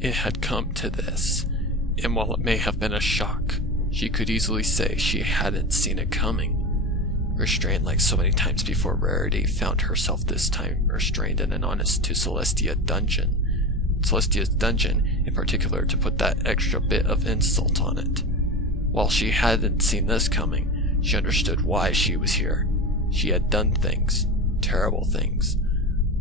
it had come to this, and while it may have been a shock, she could easily say she hadn't seen it coming. Restrained like so many times before, Rarity found herself this time restrained in an honest to Celestia dungeon. Celestia's dungeon, in particular, to put that extra bit of insult on it. While she hadn't seen this coming, she understood why she was here. She had done things, terrible things.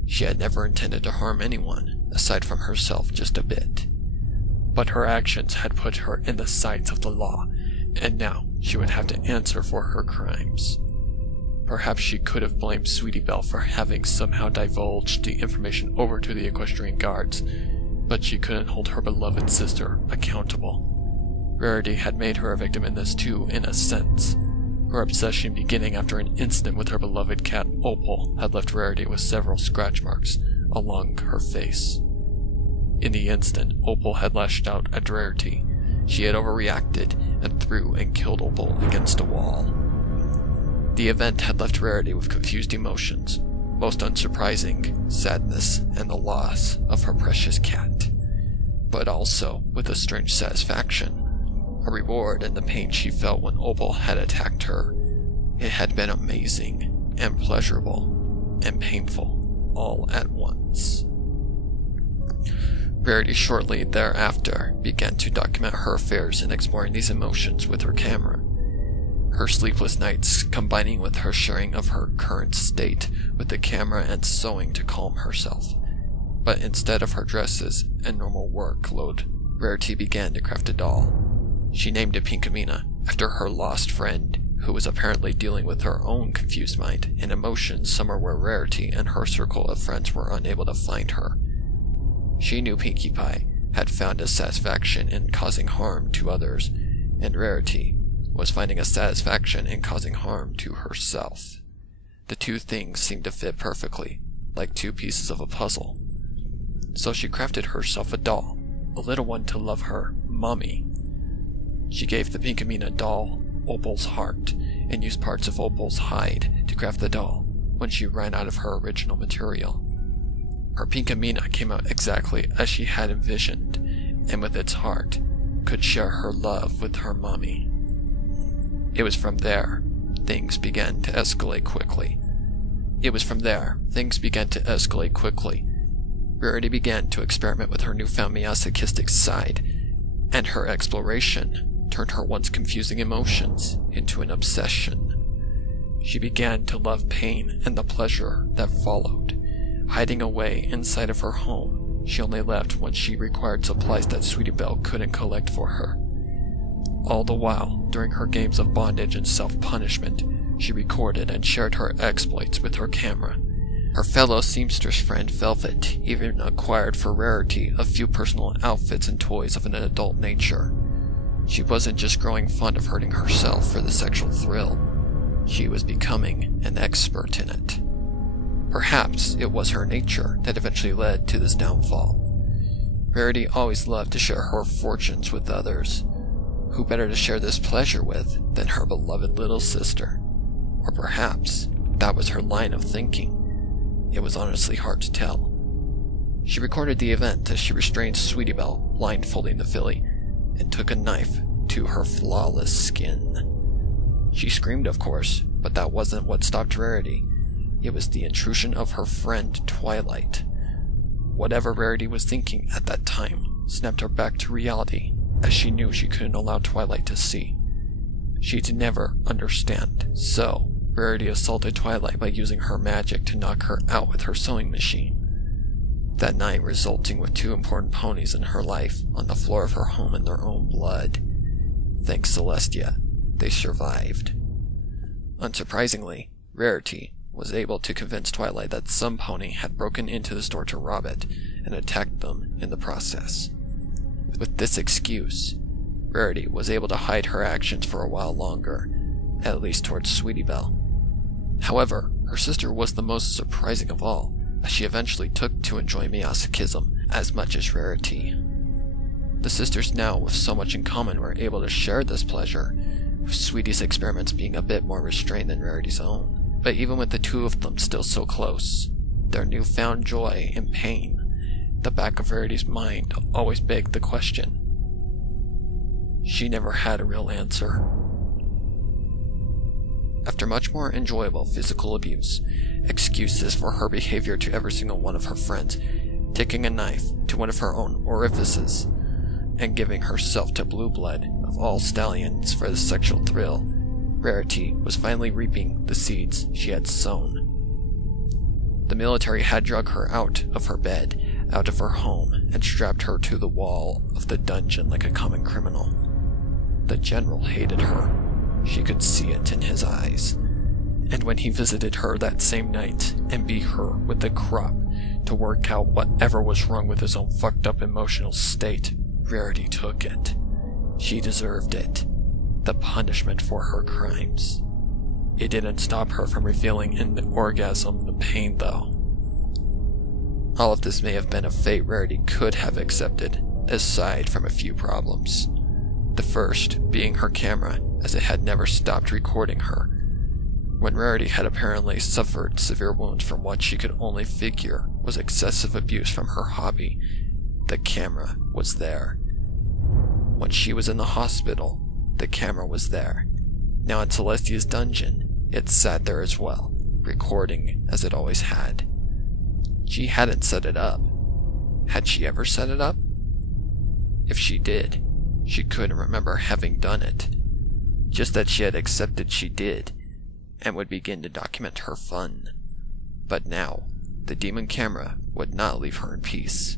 She had never intended to harm anyone, aside from herself just a bit. But her actions had put her in the sights of the law, and now she would have to answer for her crimes. Perhaps she could have blamed Sweetie Belle for having somehow divulged the information over to the equestrian guards, but she couldn't hold her beloved sister accountable. Rarity had made her a victim in this too, in a sense. Her obsession beginning after an incident with her beloved cat Opal had left Rarity with several scratch marks along her face. In the instant, Opal had lashed out at Rarity. She had overreacted and threw and killed Opal against a wall. The event had left Rarity with confused emotions, most unsurprising, sadness and the loss of her precious cat, but also with a strange satisfaction, a reward in the pain she felt when Opal had attacked her. It had been amazing and pleasurable and painful all at once. Rarity shortly thereafter began to document her affairs and exploring these emotions with her camera. Her sleepless nights combining with her sharing of her current state with the camera and sewing to calm herself. But instead of her dresses and normal workload, Rarity began to craft a doll. She named it Pinkamena, after her lost friend, who was apparently dealing with her own confused mind and emotions somewhere where Rarity and her circle of friends were unable to find her. She knew Pinkie Pie had found a satisfaction in causing harm to others, and Rarity was finding a satisfaction in causing harm to herself. The two things seemed to fit perfectly, like two pieces of a puzzle. So she crafted herself a doll, a little one to love her mommy. She gave the Pinkamena doll Opal's heart, and used parts of Opal's hide to craft the doll when she ran out of her original material. Her Pinkamena came out exactly as she had envisioned, and with its heart, could share her love with her mommy. It was from there things began to escalate quickly. Rarity began to experiment with her newfound masochistic side, and her exploration turned her once confusing emotions into an obsession. She began to love pain and the pleasure that followed. Hiding away inside of her home, she only left when she required supplies that Sweetie Belle couldn't collect for her. All the while, during her games of bondage and self-punishment, she recorded and shared her exploits with her camera. Her fellow seamstress friend Velvet even acquired for Rarity a few personal outfits and toys of an adult nature. She wasn't just growing fond of hurting herself for the sexual thrill. She was becoming an expert in it. Perhaps it was her nature that eventually led to this downfall. Rarity always loved to share her fortunes with others. Who better to share this pleasure with than her beloved little sister? Or perhaps that was her line of thinking. It was honestly hard to tell. She recorded the event as she restrained Sweetie Belle, blindfolding the filly, and took a knife to her flawless skin. She screamed, of course, but that wasn't what stopped Rarity. It was the intrusion of her friend Twilight. Whatever Rarity was thinking at that time snapped her back to reality, as she knew she couldn't allow Twilight to see. She'd never understand, so Rarity assaulted Twilight by using her magic to knock her out with her sewing machine. That night resulting with two important ponies in her life on the floor of her home in their own blood. Thanks Celestia, they survived. Unsurprisingly, Rarity was able to convince Twilight that some pony had broken into the store to rob it and attacked them in the process. With this excuse, Rarity was able to hide her actions for a while longer, at least towards Sweetie Belle. However, her sister was the most surprising of all, as she eventually took to enjoy masochism as much as Rarity. The sisters now, with so much in common, were able to share this pleasure, with Sweetie's experiments being a bit more restrained than Rarity's own. But even with the two of them still so close, their newfound joy and pain, the back of Rarity's mind always begged the question. She never had a real answer. After much more enjoyable physical abuse, excuses for her behavior to every single one of her friends, taking a knife to one of her own orifices, and giving herself to Blueblood, of all stallions, for the sexual thrill, Rarity was finally reaping the seeds she had sown. The military had dragged her out of her bed, out of her home, and strapped her to the wall of the dungeon like a common criminal. The general hated her. She could see it in his eyes. And when he visited her that same night and beat her with the crop to work out whatever was wrong with his own fucked up emotional state, Rarity took it. She deserved it. The punishment for her crimes. It didn't stop her from feeling in the orgasm the pain, though. All of this may have been a fate Rarity could have accepted, aside from a few problems. The first being her camera, as it had never stopped recording her. When Rarity had apparently suffered severe wounds from what she could only figure was excessive abuse from her hobby, the camera was there. When she was in the hospital, the camera was there. Now in Celestia's dungeon, it sat there as well, recording as it always had. She hadn't set it up. Had she ever set it up? If she did, she couldn't remember having done it. Just that she had accepted she did, and would begin to document her fun. But now, the demon camera would not leave her in peace.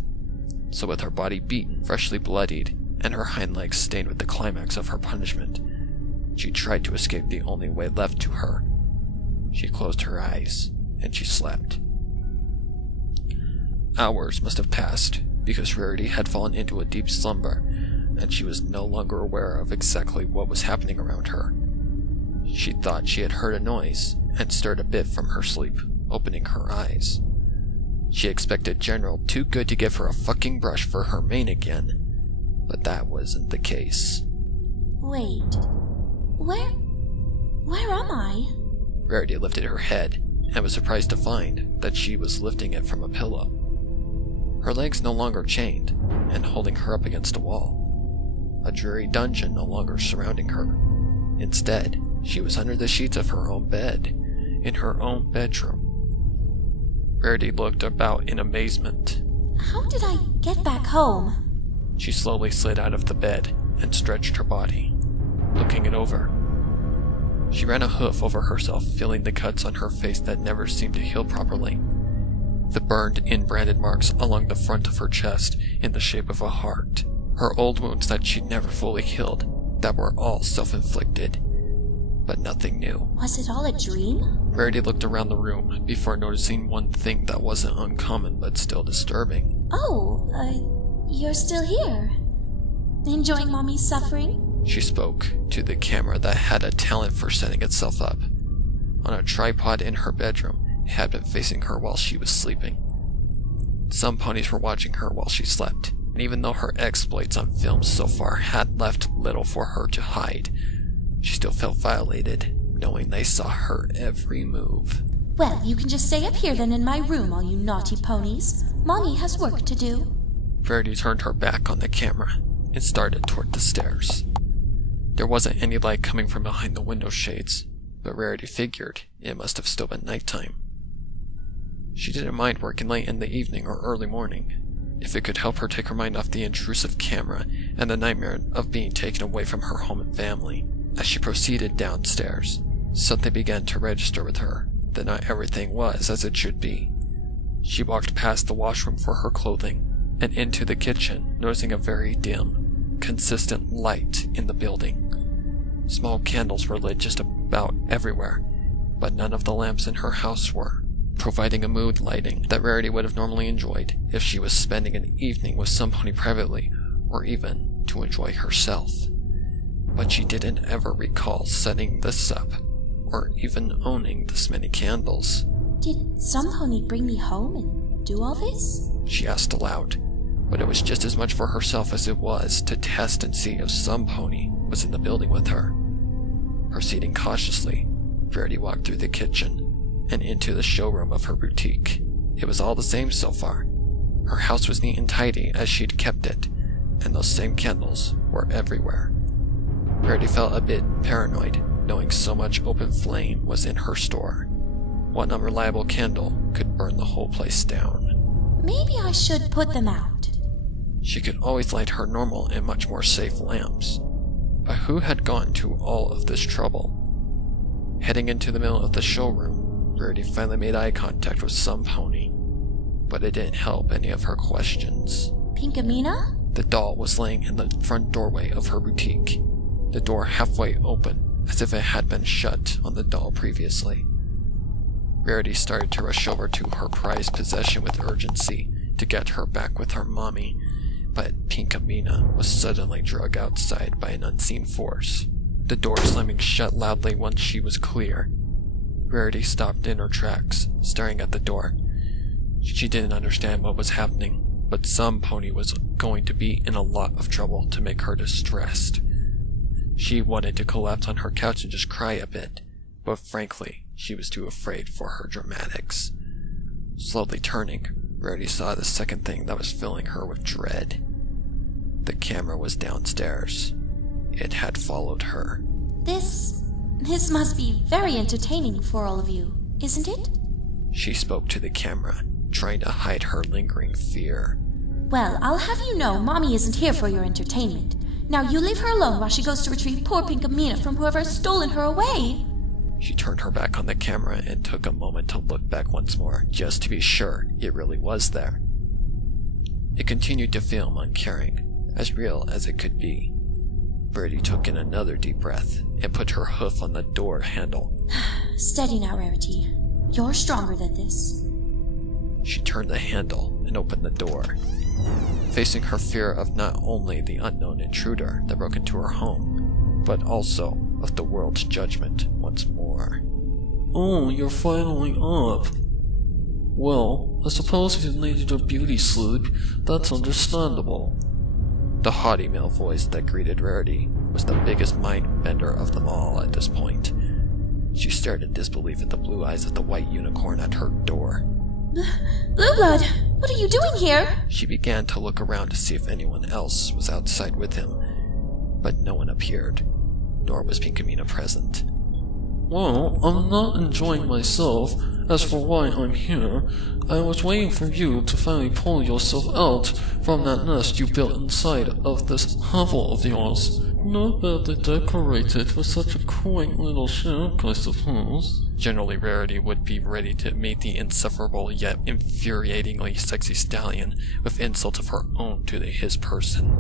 So with her body beaten, freshly bloodied, and her hind legs stained with the climax of her punishment, she tried to escape the only way left to her. She closed her eyes, and she slept. Hours must have passed, because Rarity had fallen into a deep slumber, and she was no longer aware of exactly what was happening around her. She thought she had heard a noise, and stirred a bit from her sleep, opening her eyes. She expected General Too Good to give her a fucking brush for her mane again, but that wasn't the case. Wait, where am I? Rarity lifted her head, and was surprised to find that she was lifting it from a pillow. Her legs no longer chained, and holding her up against a wall. A dreary dungeon no longer surrounding her. Instead, she was under the sheets of her own bed, in her own bedroom. Rarity looked about in amazement. How did I get back home? She slowly slid out of the bed and stretched her body, looking it over. She ran a hoof over herself, feeling the cuts on her face that never seemed to heal properly. The burned-in branded marks along the front of her chest in the shape of a heart. Her old wounds that she'd never fully healed, that were all self-inflicted. But nothing new. Was it all a dream? Rarity looked around the room before noticing one thing that wasn't uncommon but still disturbing. Oh, you're still here. Enjoying Mommy's suffering? She spoke to the camera that had a talent for setting itself up. On a tripod in her bedroom, it had been facing her while she was sleeping. Some ponies were watching her while she slept, and even though her exploits on film so far had left little for her to hide, she still felt violated, knowing they saw her every move. Well, you can just stay up here then in my room, all you naughty ponies. Mommy has work to do. Rarity turned her back on the camera and started toward the stairs. There wasn't any light coming from behind the window shades, but Rarity figured it must have still been nighttime. She didn't mind working late in the evening or early morning, if it could help her take her mind off the intrusive camera and the nightmare of being taken away from her home and family. As she proceeded downstairs, something began to register with her that not everything was as it should be. She walked past the washroom for her clothing and into the kitchen, noticing a very dim, consistent light in the building. Small candles were lit just about everywhere, but none of the lamps in her house were, providing a mood lighting that Rarity would have normally enjoyed if she was spending an evening with some pony privately, or even to enjoy herself. But she didn't ever recall setting this up, or even owning this many candles. Did some pony bring me home and do all this? She asked aloud, but it was just as much for herself as it was to test and see if some pony was in the building with her. Proceeding cautiously, Rarity walked through the kitchen and into the showroom of her boutique. It was all the same so far. Her house was neat and tidy as she'd kept it, and those same candles were everywhere. Rarity felt a bit paranoid, knowing so much open flame was in her store. One unreliable candle could burn the whole place down. Maybe I should put them out. She could always light her normal and much more safe lamps. But who had gone to all of this trouble? Heading into the middle of the showroom, Rarity finally made eye contact with some pony, but it didn't help any of her questions. Pinkamena? The doll was laying in the front doorway of her boutique, the door halfway open, as if it had been shut on the doll previously. Rarity started to rush over to her prized possession with urgency to get her back with her mommy, but Pinkamena was suddenly dragged outside by an unseen force, the door slamming shut loudly once she was clear. Rarity stopped in her tracks, staring at the door. She didn't understand what was happening, but some pony was going to be in a lot of trouble to make her distressed. She wanted to collapse on her couch and just cry a bit, but frankly, she was too afraid for her dramatics. Slowly turning, Rarity saw the second thing that was filling her with dread. The camera was downstairs. It had followed her. This must be very entertaining for all of you, isn't it? She spoke to the camera, trying to hide her lingering fear. Well, I'll have you know Mommy isn't here for your entertainment. Now you leave her alone while she goes to retrieve poor Pinkamena from whoever has stolen her away. She turned her back on the camera and took a moment to look back once more, just to be sure it really was there. It continued to feel uncaring, as real as it could be. Rarity took in another deep breath and put her hoof on the door handle. Steady now, Rarity. You're stronger than this. She turned the handle and opened the door, facing her fear of not only the unknown intruder that broke into her home, but also of the world's judgment once more. Oh, you're finally up. Well, I suppose if you needed a beauty sleep, that's understandable. The haughty male voice that greeted Rarity was the biggest mind-bender of them all at this point. She stared in disbelief at the blue eyes of the white unicorn at her door. Blueblood, what are you doing here? She began to look around to see if anyone else was outside with him, but no one appeared, nor was Pinkamena present. Well, I'm not enjoying myself. As for why I'm here, I was waiting for you to finally pull yourself out from that nest you built inside of this hovel of yours. Not badly decorated with such a quaint little shack, I suppose. Generally, Rarity would be ready to meet the insufferable yet infuriatingly sexy stallion with insults of her own to his person.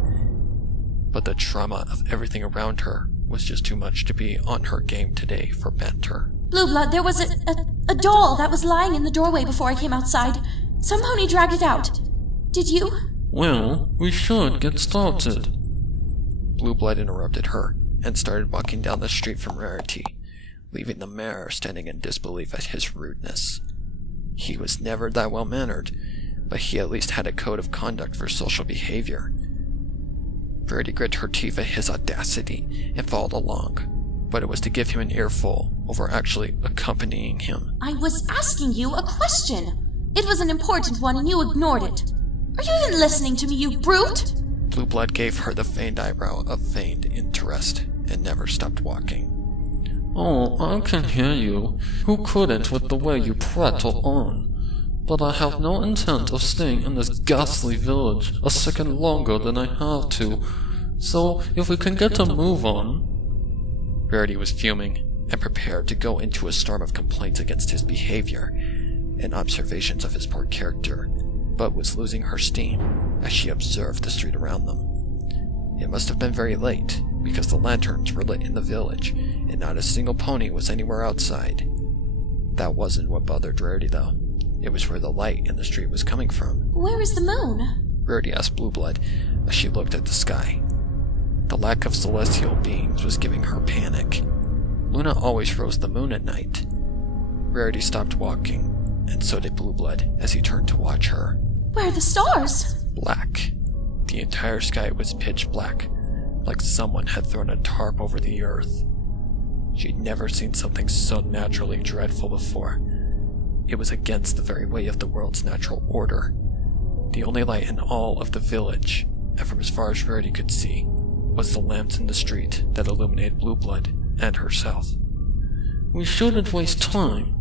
But the trauma of everything around her was just too much to be on her game today for banter. Blueblood, there was a doll that was lying in the doorway before I came outside. Some pony dragged it out. Did you? Well, we should get started. Blueblood interrupted her and started walking down the street from Rarity, leaving the mayor standing in disbelief at his rudeness. He was never that well-mannered, but he at least had a code of conduct for social behavior. Rarity grit her teeth at his audacity and followed along, but it was to give him an earful over actually accompanying him. I was asking you a question. It was an important one and you ignored it. Are you even listening to me, you brute? Blueblood gave her the feigned eyebrow of feigned interest and never stopped walking. Oh, I can hear you. Who couldn't with the way you prattle on? But I have no intent of staying in this ghastly village a second longer than I have to. So, if we can get a move on... Rarity was fuming and prepared to go into a storm of complaints against his behavior and observations of his poor character, but was losing her steam as she observed the street around them. It must have been very late, because the lanterns were lit in the village, and not a single pony was anywhere outside. That wasn't what bothered Rarity, though. It was where the light in the street was coming from. Where is the moon? Rarity asked Blueblood as she looked at the sky. The lack of celestial beings was giving her panic. Luna always rose the moon at night. Rarity stopped walking, and so did Blueblood as he turned to watch her. Where are the stars? Black. The entire sky was pitch black, like someone had thrown a tarp over the earth. She'd never seen something so naturally dreadful before. It was against the very way of the world's natural order. The only light in all of the village, and from as far as Rarity could see, was the lamps in the street that illuminated Blueblood and herself. We shouldn't waste time.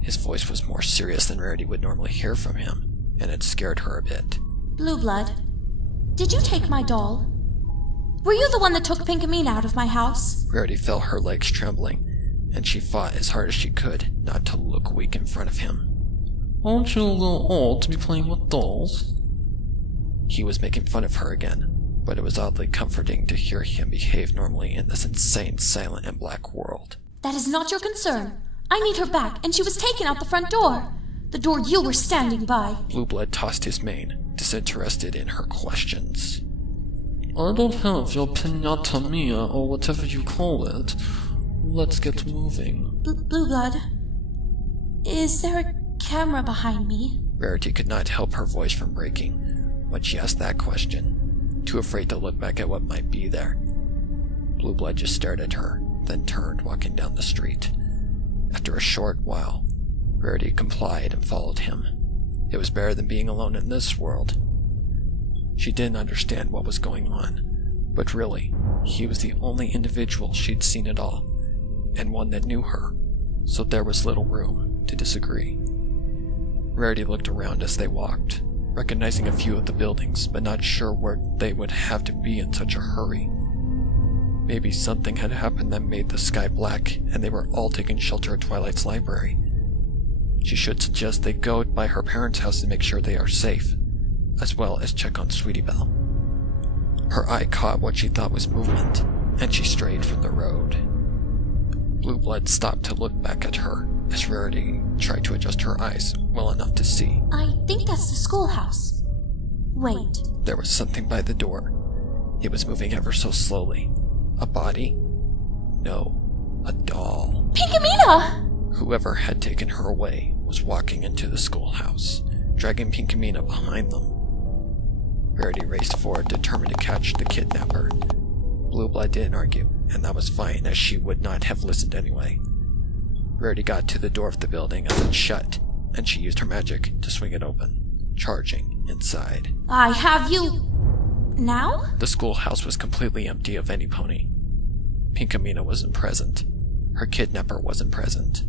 His voice was more serious than Rarity would normally hear from him, and it scared her a bit. Blueblood, did you take my doll? Were you the one that took Pinkamena out of my house? Rarity felt her legs trembling, and she fought as hard as she could not to look weak in front of him. Aren't you a little old to be playing with dolls? He was making fun of her again, but it was oddly comforting to hear him behave normally in this insane, silent, and black world. That is not your concern. I need her back, and she was taken out the front door. The door you were standing by. Blueblood tossed his mane, disinterested in her questions. I don't have your pinata mia or whatever you call it. Let's get moving. Blueblood, is there a camera behind me? Rarity could not help her voice from breaking when she asked that question, too afraid to look back at what might be there. Blueblood just stared at her, then turned, walking down the street. After a short while, Rarity complied and followed him. It was better than being alone in this world. She didn't understand what was going on, but really, he was the only individual she'd seen at all, and one that knew her, so there was little room to disagree. Rarity looked around as they walked, recognizing a few of the buildings, but not sure where they would have to be in such a hurry. Maybe something had happened that made the sky black, and they were all taking shelter at Twilight's library. She should suggest they go by her parents' house to make sure they are safe, as well as check on Sweetie Belle. Her eye caught what she thought was movement, and she strayed from the road. Blueblood stopped to look back at her, as Rarity tried to adjust her eyes well enough to see. I think that's the schoolhouse. Wait. There was something by the door. It was moving ever so slowly. A body? No, a doll. Pinkamena! Whoever had taken her away was walking into the schoolhouse, dragging Pinkamena behind them. Rarity raced forward, determined to catch the kidnapper. Blueblood didn't argue, and that was fine, as she would not have listened anyway. Rarity got to the door of the building as it shut, and she used her magic to swing it open, charging inside. I have you... now? The schoolhouse was completely empty of any pony. Pinkamena wasn't present. Her kidnapper wasn't present.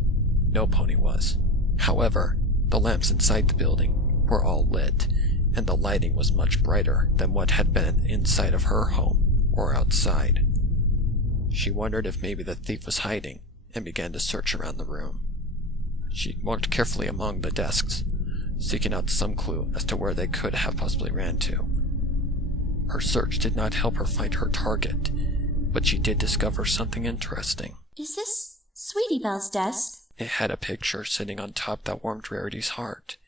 No pony was. However, the lamps inside the building were all lit, and the lighting was much brighter than what had been inside of her home or outside. She wondered if maybe the thief was hiding, and began to search around the room. She walked carefully among the desks, seeking out some clue as to where they could have possibly ran to. Her search did not help her find her target, but she did discover something interesting. Is this Sweetie Belle's desk? It had a picture sitting on top that warmed Rarity's heart.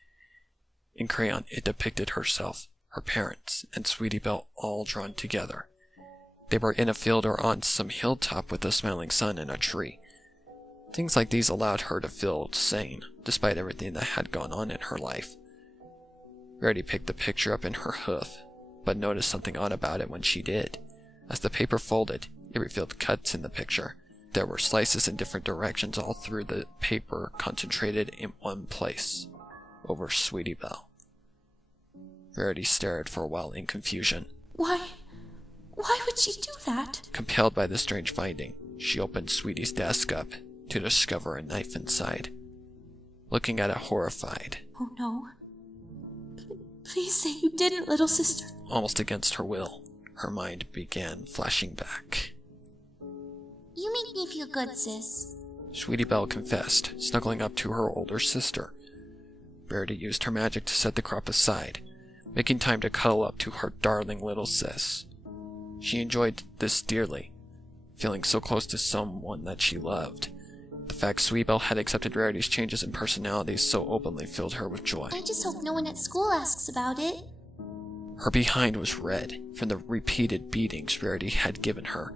In crayon, it depicted herself, her parents, and Sweetie Belle all drawn together. They were in a field or on some hilltop with a smiling sun and a tree. Things like these allowed her to feel sane, despite everything that had gone on in her life. Rarity picked the picture up in her hoof, but noticed something odd about it when she did. As the paper folded, it revealed cuts in the picture. There were slices in different directions all through the paper, concentrated in one place, over Sweetie Belle. Rarity stared for a while in confusion. Why would she do that? Compelled by the strange finding, she opened Sweetie's desk up to discover a knife inside. Looking at it horrified. Oh no. Please say you didn't, little sister. Almost against her will, her mind began flashing back. You make me feel good, sis. Sweetie Belle confessed, snuggling up to her older sister. Rarity used her magic to set the crop aside, making time to cuddle up to her darling little sis. She enjoyed this dearly, feeling so close to someone that she loved. The fact Sweetie Belle had accepted Rarity's changes in personality so openly filled her with joy. I just hope no one at school asks about it. Her behind was red from the repeated beatings Rarity had given her.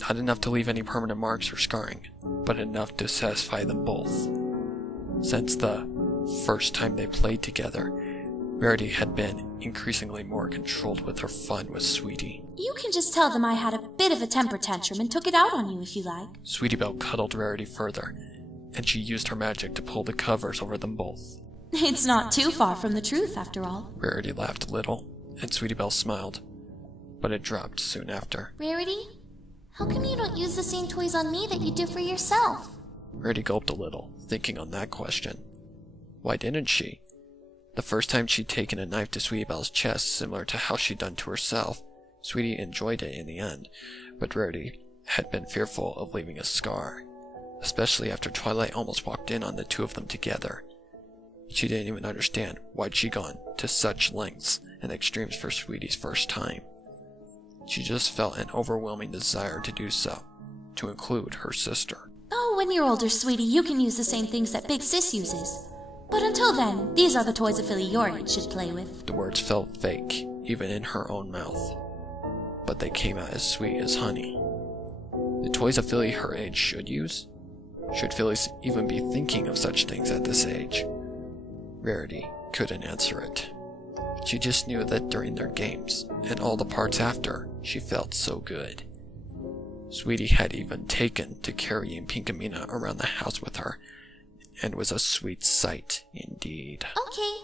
Not enough to leave any permanent marks or scarring, but enough to satisfy them both. Since the first time they played together, Rarity had been increasingly more controlled with her fun with Sweetie. You can just tell them I had a bit of a temper tantrum and took it out on you if you like. Sweetie Belle cuddled Rarity further, and she used her magic to pull the covers over them both. It's not too far from the truth, after all. Rarity laughed a little, and Sweetie Belle smiled, but it dropped soon after. Rarity, how come you don't use the same toys on me that you do for yourself? Rarity gulped a little, thinking on that question. Why didn't she? The first time she'd taken a knife to Sweetie Belle's chest, similar to how she'd done to herself, Sweetie enjoyed it in the end, but Rarity had been fearful of leaving a scar, especially after Twilight almost walked in on the two of them together. She didn't even understand why'd she gone to such lengths and extremes for Sweetie's first time. She just felt an overwhelming desire to do so, to include her sister. Oh, when you're older, sweetie, you can use the same things that Big Sis uses. But until then, these are the toys a filly your age should play with. The words felt fake, even in her own mouth, but they came out as sweet as honey. The toys a filly her age should use? Should fillies even be thinking of such things at this age? Rarity couldn't answer it. She just knew that during their games, and all the parts after, she felt so good. Sweetie had even taken to carrying Pinkamena around the house with her, and was a sweet sight indeed. Okay.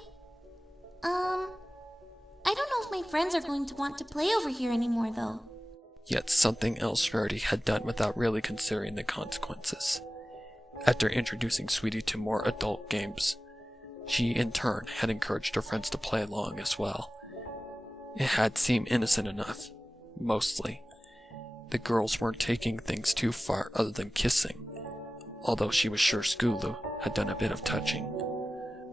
I don't know if my friends are going to want to play over here anymore, though. Yet something else Rarity had done without really considering the consequences. After introducing Sweetie to more adult games, she in turn had encouraged her friends to play along as well. It had seemed innocent enough, mostly. The girls weren't taking things too far other than kissing, although she was sure Skulu had done a bit of touching.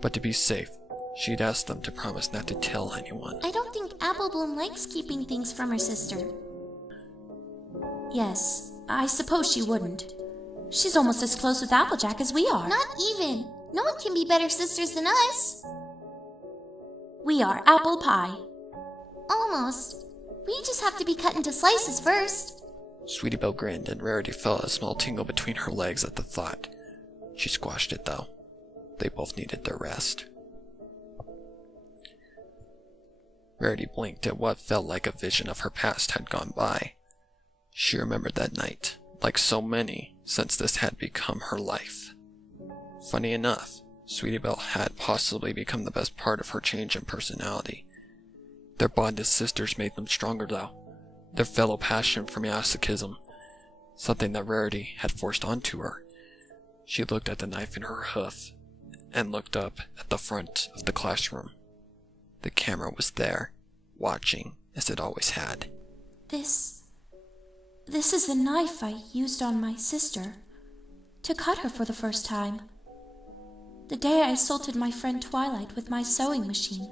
But to be safe, she'd asked them to promise not to tell anyone. I don't think Applebloom likes keeping things from her sister. Yes, I suppose she wouldn't. She's almost as close with Applejack as we are. Not even. No one can be better sisters than us. We are apple pie. Almost. We just have to be cut into slices first. Sweetie Belle grinned, and Rarity felt a small tingle between her legs at the thought. She squashed it, though. They both needed their rest. Rarity blinked at what felt like a vision of her past had gone by. She remembered that night, like so many, since this had become her life. Funny enough, Sweetie Belle had possibly become the best part of her change in personality. Their bond as sisters made them stronger, though. Their fellow passion for masochism, something that Rarity had forced onto her. She looked at the knife in her hoof, and looked up at the front of the classroom. The camera was there, watching as it always had. This is the knife I used on my sister, to cut her for the first time. The day I assaulted my friend Twilight with my sewing machine.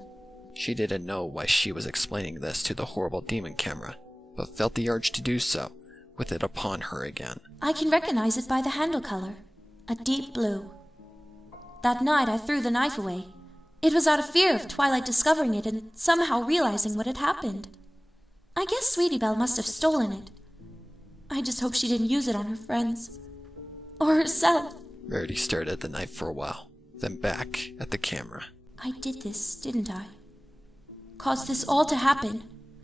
She didn't know why she was explaining this to the horrible demon camera, but felt the urge to do so, with it upon her again. I can recognize it by the handle color, a deep blue. That night I threw the knife away. It was out of fear of Twilight discovering it and somehow realizing what had happened. I guess Sweetie Belle must have stolen it. I just hope she didn't use it on her friends. Or herself. Rarity stared at the knife for a while, then back at the camera. I did this, didn't I? Caused this all to happen.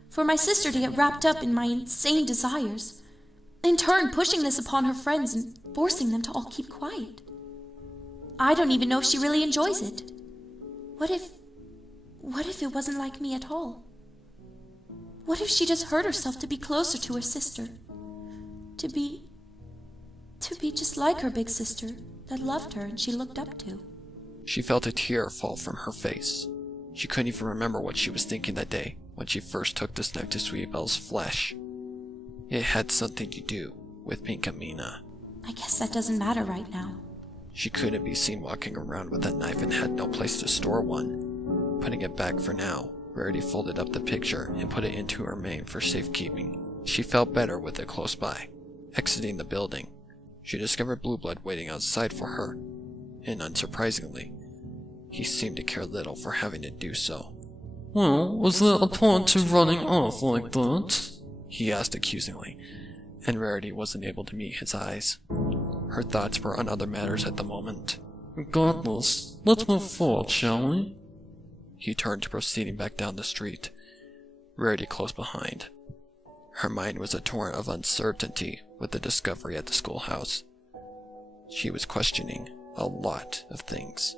For my sister to get wrapped up in my insane desires. In turn, pushing this upon her friends and forcing them to all keep quiet. I don't even know if she really enjoys it. What if it wasn't like me at all? What if she just hurt herself to be closer to her sister? To be just like her big sister that loved her and she looked up to. She felt a tear fall from her face. She couldn't even remember what she was thinking that day when she first took this knife to Sweetie Belle's flesh. It had something to do with Pinkamena. I guess that doesn't matter right now. She couldn't be seen walking around with a knife and had no place to store one. Putting it back for now, Rarity folded up the picture and put it into her mane for safekeeping. She felt better with it close by. Exiting the building, she discovered Blueblood waiting outside for her, and unsurprisingly, he seemed to care little for having to do so. Well, was there a point to running off like that? He asked accusingly, and Rarity wasn't able to meet his eyes. Her thoughts were on other matters at the moment. Regardless, let's move forward, shall we? He turned to proceeding back down the street, Rarity close behind. Her mind was a torrent of uncertainty with the discovery at the schoolhouse. She was questioning a lot of things.